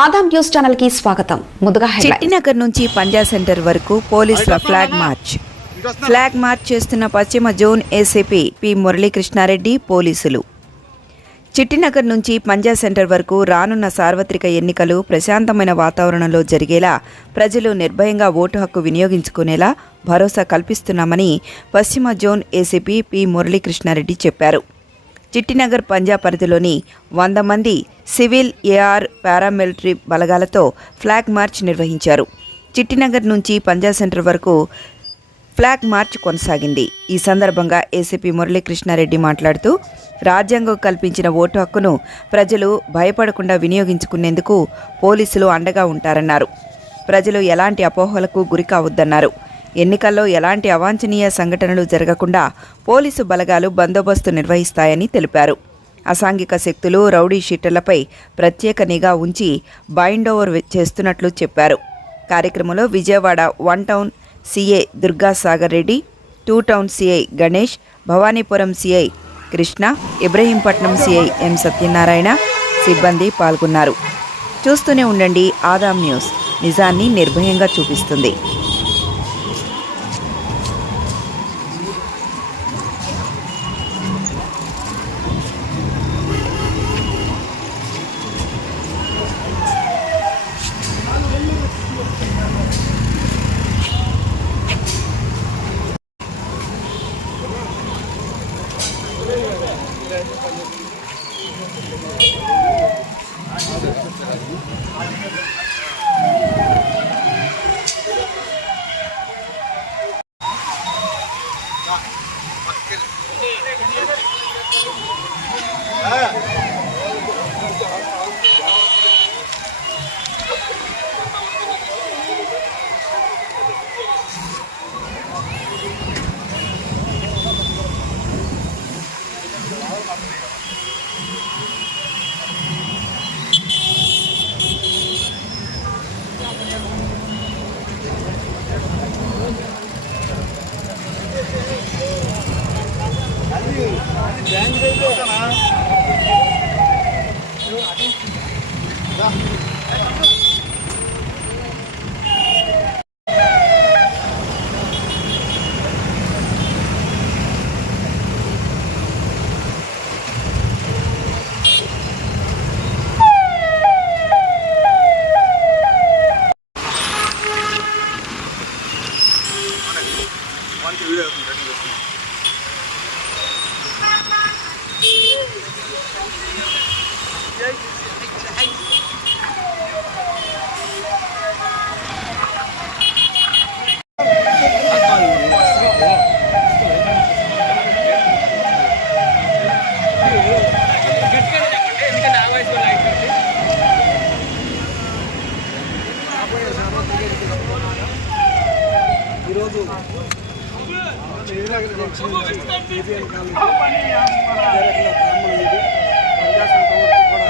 Adam news ఛానల్కి స్వాగతం. ముందుగా. చిట్టినగర్ నుంచి పంజా సెంటర్ వరకు పోలీసుల ఫ్లాగ్ మార్చ్. ఫ్లాగ్ మార్చ్ చేస్తున్న పశ్చిమ జోన్ ఏసీపీ పి మురళీకృష్ణారెడ్డి పోలీసులు. చిట్టినగర్ నుంచి పంజా సెంటర్ వరకు రానున్న సార్వత్రిక ఎన్నికలు ప్రశాంతమైన వాతావరణంలో జరిగేలా ప్రజలు నిర్భయంగా ఓటు హక్కు వినియోగించుకునేలా భరోసా కల్పిస్తున్నామని పశ్చిమ జోన్ ఏసీపీ పి మురళీకృష్ణారెడ్డి చెప్పారు. చిట్టినగర్ పంజాబ్ పరిధిలోని వంద మంది సివిల్ ఏఆర్ పారామిలిటరీ బలగాలతో ఫ్లాగ్ మార్చ్ నిర్వహించారు. చిట్టినగర్ నుంచి పంజాబ్ సెంటర్ వరకు ఫ్లాగ్ మార్చ్ కొనసాగింది. ఈ సందర్భంగా ఏసీపీ మురళీకృష్ణారెడ్డి మాట్లాడుతూ రాజ్యాంగం కల్పించిన ఓటు హక్కును ప్రజలు భయపడకుండా వినియోగించుకునేందుకు పోలీసులు అండగా ఉంటారన్నారు. ప్రజలు ఎలాంటి అపోహలకు గురికావద్దన్నారు ఎన్నికల్లో ఎలాంటి అవాంఛనీయ సంఘటనలు జరగకుండా పోలీసు బలగాలు బందోబస్తు నిర్వహిస్తాయని తెలిపారు. అసాంఘిక శక్తులు రౌడీ షీటర్లపై ప్రత్యేక నిఘా ఉంచి బైండ్ ఓవర్ చేస్తున్నట్లు చెప్పారు. కార్యక్రమంలో Vijayawada one town CA Durgasagar Reddy two town CI Ganesh Bhavanipuram CI Krishna Ibrahimpatnam CI M Satyanarayana సిబ్బంది పాల్గొన్నారు. చూస్తూనే ఉండండి ఆదాం న్యూస్. నిజాన్ని నిర్భయంగా చూపిస్తుంది. Thank you. 干一杯干嘛？完全热乎的那个是？ఈరోజు ప్రజాసంఘ వరకు కూడా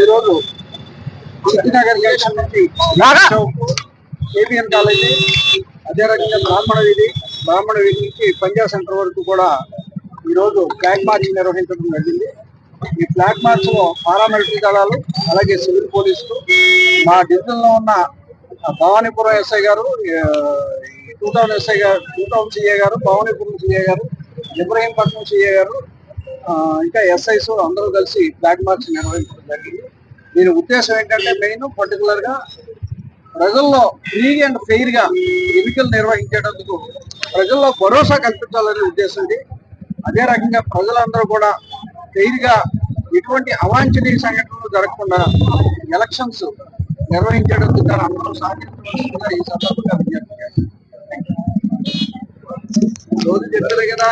ఈరోజు సిద్ధినగర్ జంక్షన్ నుంచి ఏబిఎన్ కాలేజీ అదే రకంగా బ్రాహ్మణ వీధి బ్రాహ్మణ వీధి నుంచి పంజా సెంటర్ వరకు కూడా ఈరోజు ఫ్లాగ్ మార్చ్ నిర్వహించడం జరిగింది. ఈ ఫ్లాగ్ మార్చ్లో పారామిలిటరీ దళాలు అలాగే సివిల్ పోలీసులు మా డివిజన్లో ఉన్న భవానీపురం ఎస్ఐ గారు టూ టౌన్ ఎస్ఐ గారు టూ టౌన్ సిఏ గారు భవానీపురం సిఏ గారు ఇబ్రహీంపట్నం సిఏ గారు ఇంకా ఎస్ఐస్ అందరూ కలిసి ఫ్లాగ్ మార్చ్ నిర్వహించడం జరిగింది. దీని ఉద్దేశం ఏంటంటే మెయిన్ పర్టికులర్గా ప్రజల్లో ఫ్రీ అండ్ ఫెయిర్గా ఎన్నికలు నిర్వహించేటందుకు ప్రజల్లో భరోసా కల్పించాలనే ఉద్దేశం ఇది అదే రకంగా ప్రజలందరూ కూడా ఫెయిర్గా ఎటువంటి అవాంఛనీయ సంఘటనలు జరగకుండా ఎలక్షన్స్ నిర్వహించేటందుకు గాను అందరూ సహకరించవలసిందిగా ఈ సందర్భంగా విజ్ఞప్తి చేస్తున్నాను. రోజు చెప్పారు కదా.